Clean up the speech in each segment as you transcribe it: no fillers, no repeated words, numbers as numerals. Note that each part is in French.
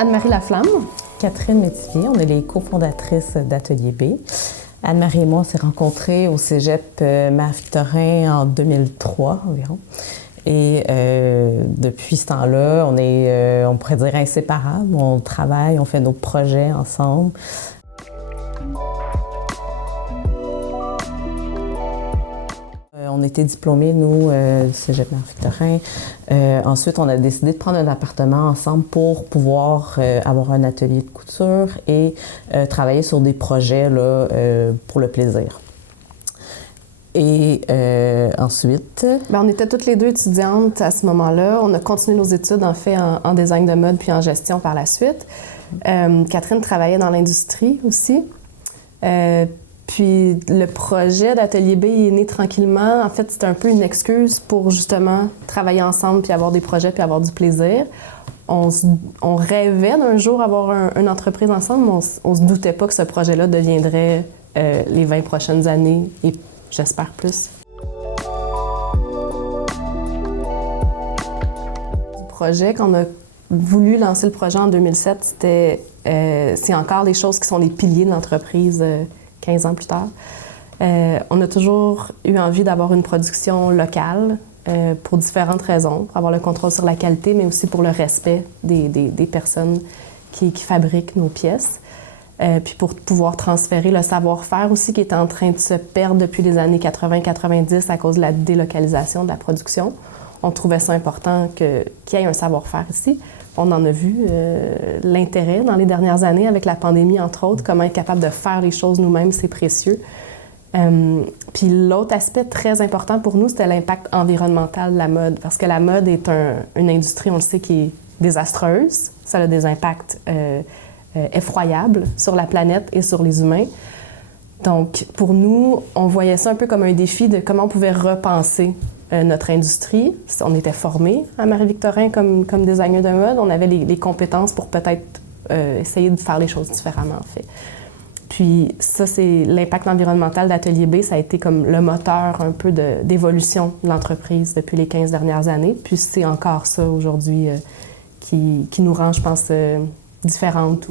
Anne-Marie Laflamme. Catherine Métivier, on est les cofondatrices d'Atelier B. Anne-Marie et moi, on s'est rencontrés au cégep Marie-Victorin en 2003 environ. Et depuis ce temps-là, on pourrait dire inséparables. On travaille, on fait nos projets ensemble. On était diplômés, nous, du cégep Marie-Victorin. Ensuite, on a décidé de prendre un appartement ensemble pour pouvoir avoir un atelier de couture et travailler sur des projets là, pour le plaisir. Et ensuite... Bien, on était toutes les deux étudiantes à ce moment-là. On a continué nos études, en fait, en design de mode puis en gestion par la suite. Catherine travaillait dans l'industrie aussi. Puis le projet d'Atelier B est né tranquillement. En fait, c'était un peu une excuse pour justement travailler ensemble puis avoir des projets puis avoir du plaisir. On rêvait d'un jour avoir une entreprise ensemble, mais on se doutait pas que ce projet-là deviendrait les 20 prochaines années et j'espère plus. Du projet qu'on a voulu lancer le projet en 2007, c'est encore les choses qui sont les piliers de l'entreprise 15 ans plus tard. On a toujours eu envie d'avoir une production locale pour différentes raisons, pour avoir le contrôle sur la qualité, mais aussi pour le respect des personnes qui fabriquent nos pièces. Puis pour pouvoir transférer le savoir-faire aussi qui est en train de se perdre depuis les années 80-90 à cause de la délocalisation de la production. On trouvait ça important qu'il y ait un savoir-faire ici. On en a vu l'intérêt dans les dernières années avec la pandémie, entre autres, comment être capable de faire les choses nous-mêmes, c'est précieux. Puis l'autre aspect très important pour nous, c'était l'impact environnemental de la mode, parce que la mode est une industrie, on le sait, qui est désastreuse. Ça a des impacts effroyables sur la planète et sur les humains. Donc, pour nous, on voyait ça un peu comme un défi de comment on pouvait repenser notre industrie. On était formés à Marie-Victorin comme designer de mode. On avait les compétences pour peut-être essayer de faire les choses différemment, en fait. Puis ça, c'est l'impact environnemental d'Atelier B. Ça a été comme le moteur un peu d'évolution de l'entreprise depuis les 15 dernières années. Puis c'est encore ça aujourd'hui qui nous rend, je pense, différentes.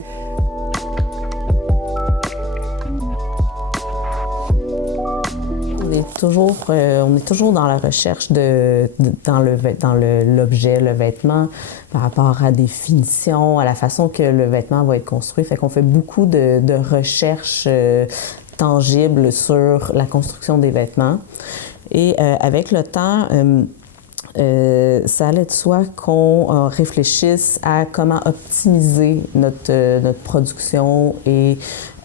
On est toujours dans la recherche dans l'objet, le vêtement, par rapport à des finitions, à la façon que le vêtement va être construit. Fait qu'on fait beaucoup de recherches tangibles sur la construction des vêtements. Et avec le temps, ça allait de soi qu'on réfléchisse à comment optimiser notre production et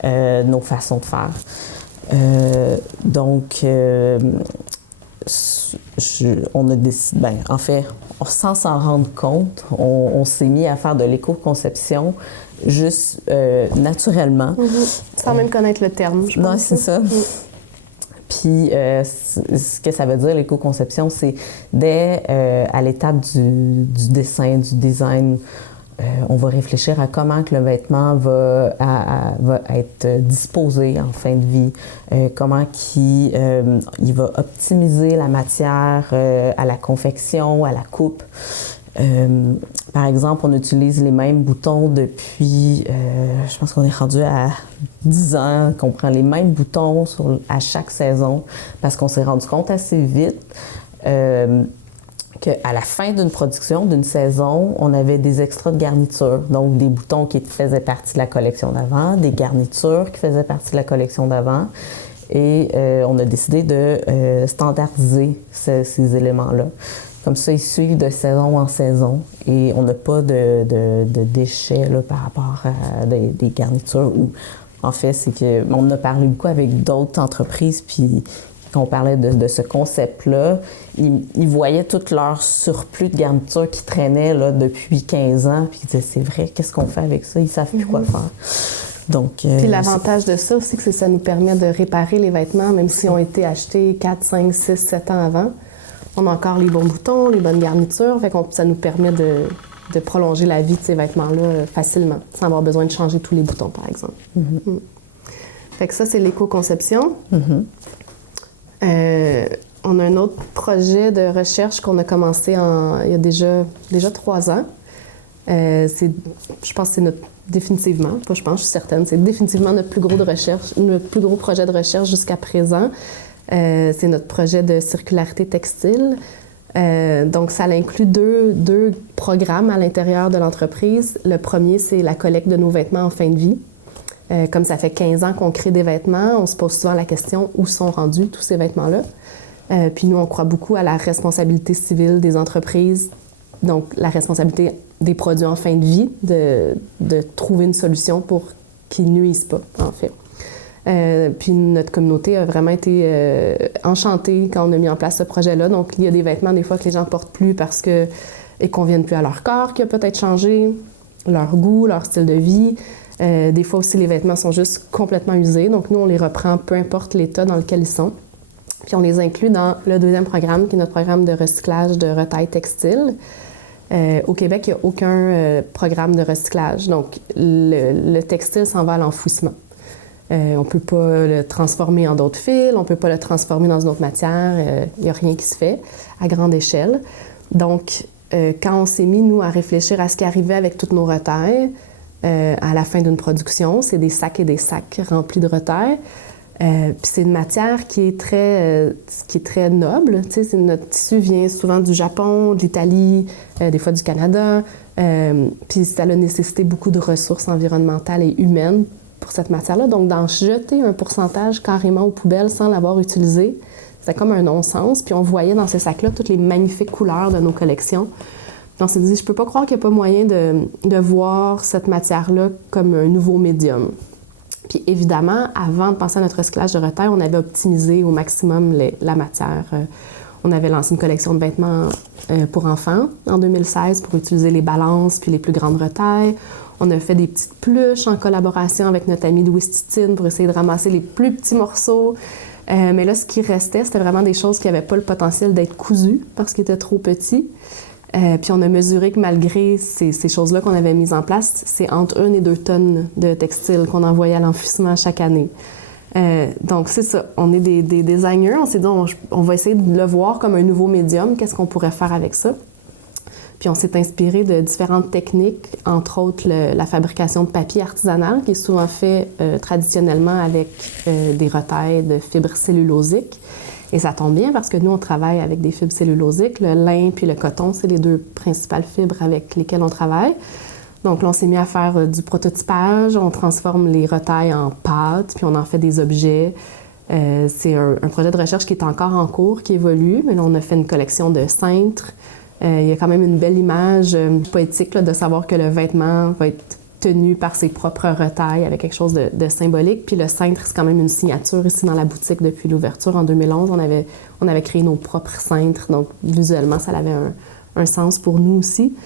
nos façons de faire. On a décidé, en fait, sans s'en rendre compte, on s'est mis à faire de l'éco-conception juste naturellement. Mm-hmm. Sans même connaître le terme, je pense. Non, c'est ça. Puis, ce que ça veut dire, l'éco-conception, c'est dès à l'étape du dessin, du design, on va réfléchir à comment que le vêtement va être disposé en fin de vie, comment il va optimiser la matière à la confection, à la coupe. Par exemple, on utilise les mêmes boutons depuis, je pense qu'on est rendu à 10 ans, qu'on prend les mêmes boutons à chaque saison parce qu'on s'est rendu compte assez vite qu'à la fin d'une production, d'une saison, on avait des extras de garniture. Donc, des boutons qui faisaient partie de la collection d'avant, des garnitures qui faisaient partie de la collection d'avant. Et on a décidé de standardiser ces éléments-là. Comme ça, ils suivent de saison en saison et on n'a pas de déchets là, par rapport à des garnitures. En fait, c'est qu'on a parlé beaucoup avec d'autres entreprises, puis quand on parlait de ce concept-là, ils voyaient tout leur surplus de garniture qui traînait là, depuis 15 ans, puis ils disaient, c'est vrai, qu'est-ce qu'on fait avec ça? Ils ne savent plus quoi faire. Donc, puis l'avantage de ça aussi, c'est que ça nous permet de réparer les vêtements, même s'ils ont été achetés 4, 5, 6, 7 ans avant. On a encore les bons boutons, les bonnes garnitures, fait que ça nous permet de prolonger la vie de ces vêtements-là facilement, sans avoir besoin de changer tous les boutons, par exemple. Mm-hmm. Fait que ça, c'est l'éco-conception. Mm-hmm. On a un autre projet de recherche qu'on a commencé il y a déjà 3 ans. Je pense que c'est définitivement, pas je pense, je suis certaine, c'est définitivement notre plus gros projet de recherche jusqu'à présent. C'est notre projet de circularité textile. Donc, ça inclut deux programmes à l'intérieur de l'entreprise. Le premier, c'est la collecte de nos vêtements en fin de vie. Comme ça fait 15 ans qu'on crée des vêtements, on se pose souvent la question où sont rendus tous ces vêtements-là. Puis nous, on croit beaucoup à la responsabilité civile des entreprises, donc la responsabilité des produits en fin de vie, de trouver une solution pour qu'ils ne nuisent pas, en fait. Puis notre communauté a vraiment été enchantée quand on a mis en place ce projet-là. Donc, il y a des vêtements, des fois, que les gens ne portent plus parce qu'ils ne conviennent plus à leur corps, qui a peut-être changé, leur goût, leur style de vie. Des fois aussi, les vêtements sont juste complètement usés. Donc, nous, on les reprend, peu importe l'état dans lequel ils sont. Puis, on les inclut dans le deuxième programme, qui est notre programme de recyclage de retail textile. Au Québec, il n'y a aucun programme de recyclage. Donc, le textile s'en va à l'enfouissement. On ne peut pas le transformer en d'autres fils, on ne peut pas le transformer dans une autre matière. Il n'y a rien qui se fait à grande échelle. Donc, quand on s'est mis, nous, à réfléchir à ce qui arrivait avec tous nos retails, à la fin d'une production, c'est des sacs et des sacs remplis de retails. Puis c'est une matière qui est très noble. Tu sais, notre tissu vient souvent du Japon, de l'Italie, des fois du Canada. Puis ça a nécessité beaucoup de ressources environnementales et humaines pour cette matière-là. Donc, d'en jeter un pourcentage carrément aux poubelles sans l'avoir utilisé, c'était comme un non-sens. Puis on voyait dans ces sacs-là toutes les magnifiques couleurs de nos collections. Puis on s'est dit, je peux pas croire qu'il n'y a pas moyen de voir cette matière-là comme un nouveau médium. Puis évidemment, avant de penser à notre recyclage de retail, on avait optimisé au maximum la matière. On avait lancé une collection de vêtements pour enfants en 2016 pour utiliser les balances puis les plus grandes retailles. On a fait des petites pluches en collaboration avec notre amie Louise Titine pour essayer de ramasser les plus petits morceaux. Mais là, ce qui restait, c'était vraiment des choses qui n'avaient pas le potentiel d'être cousues parce qu'ils étaient trop petits. Puis on a mesuré que malgré ces choses-là qu'on avait mises en place, c'est entre 1 et 2 tonnes de textiles qu'on envoyait à l'enfouissement chaque année. Donc c'est ça, on est des designers, on s'est dit on va essayer de le voir comme un nouveau médium, qu'est-ce qu'on pourrait faire avec ça? Puis on s'est inspiré de différentes techniques, entre autres la fabrication de papier artisanal, qui est souvent fait traditionnellement avec des retails de fibres cellulosiques. Et ça tombe bien parce que nous, on travaille avec des fibres cellulosiques. Le lin puis le coton, c'est les deux principales fibres avec lesquelles on travaille. Donc là, on s'est mis à faire du prototypage. On transforme les retails en pâtes, puis on en fait des objets. C'est un projet de recherche qui est encore en cours, qui évolue. Mais là, on a fait une collection de cintres. Il y a quand même une belle image poétique là, de savoir que le vêtement va être tenu par ses propres retails avec quelque chose de symbolique. Puis le cintre, c'est quand même une signature ici dans la boutique depuis l'ouverture en 2011. On avait créé nos propres cintres, donc visuellement, ça avait un sens pour nous aussi.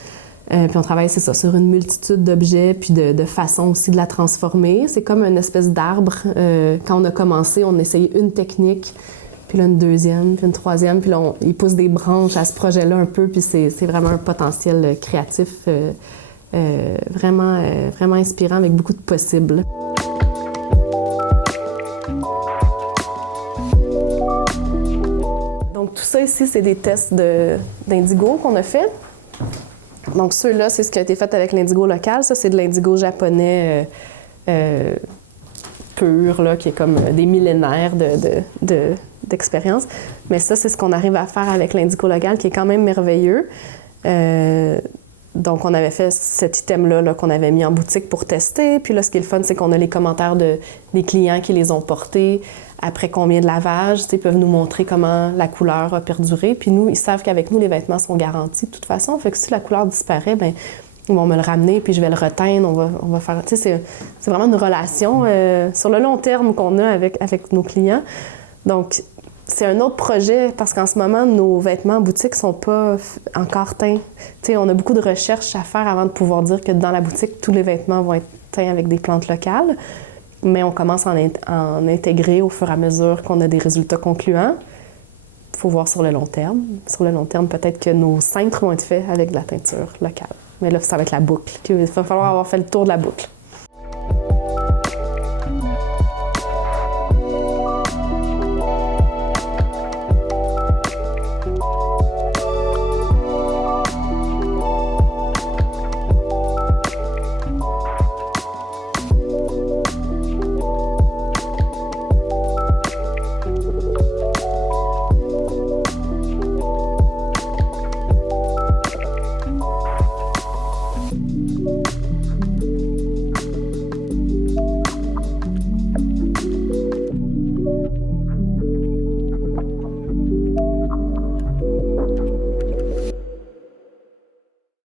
Puis on travaille, c'est ça, sur une multitude d'objets puis de façons aussi de la transformer. C'est comme une espèce d'arbre. Quand on a commencé, on essayait une technique, puis là une deuxième, puis une troisième, puis là, il pousse des branches à ce projet-là un peu, puis c'est vraiment un potentiel créatif vraiment inspirant avec beaucoup de possibles. Donc tout ça ici, c'est des tests d'indigo qu'on a fait. Donc ceux-là, c'est ce qui a été fait avec l'indigo local. Ça, c'est de l'indigo japonais pur, là, qui est comme des millénaires d'expérience. Mais ça, c'est ce qu'on arrive à faire avec l'indigo local, qui est quand même merveilleux. Donc, on avait fait cet item-là là, qu'on avait mis en boutique pour tester. Puis là, ce qui est le fun, c'est qu'on a les commentaires des clients qui les ont portés après combien de lavages. Ils peuvent nous montrer comment la couleur a perduré. Puis nous, ils savent qu'avec nous, les vêtements sont garantis de toute façon. Fait que si la couleur disparaît, bien, ils vont me le ramener, puis je vais le reteindre. On va faire... Tu sais, c'est vraiment une relation sur le long terme qu'on a avec nos clients. Donc, c'est un autre projet parce qu'en ce moment, nos vêtements en boutique sont pas encore teints. Tu sais, on a beaucoup de recherches à faire avant de pouvoir dire que dans la boutique, tous les vêtements vont être teints avec des plantes locales. Mais on commence à en intégrer au fur et à mesure qu'on a des résultats concluants. Il faut voir sur le long terme. Sur le long terme, peut-être que nos cintres vont être faits avec de la teinture locale. Mais là, ça va être la boucle. Il va falloir avoir fait le tour de la boucle.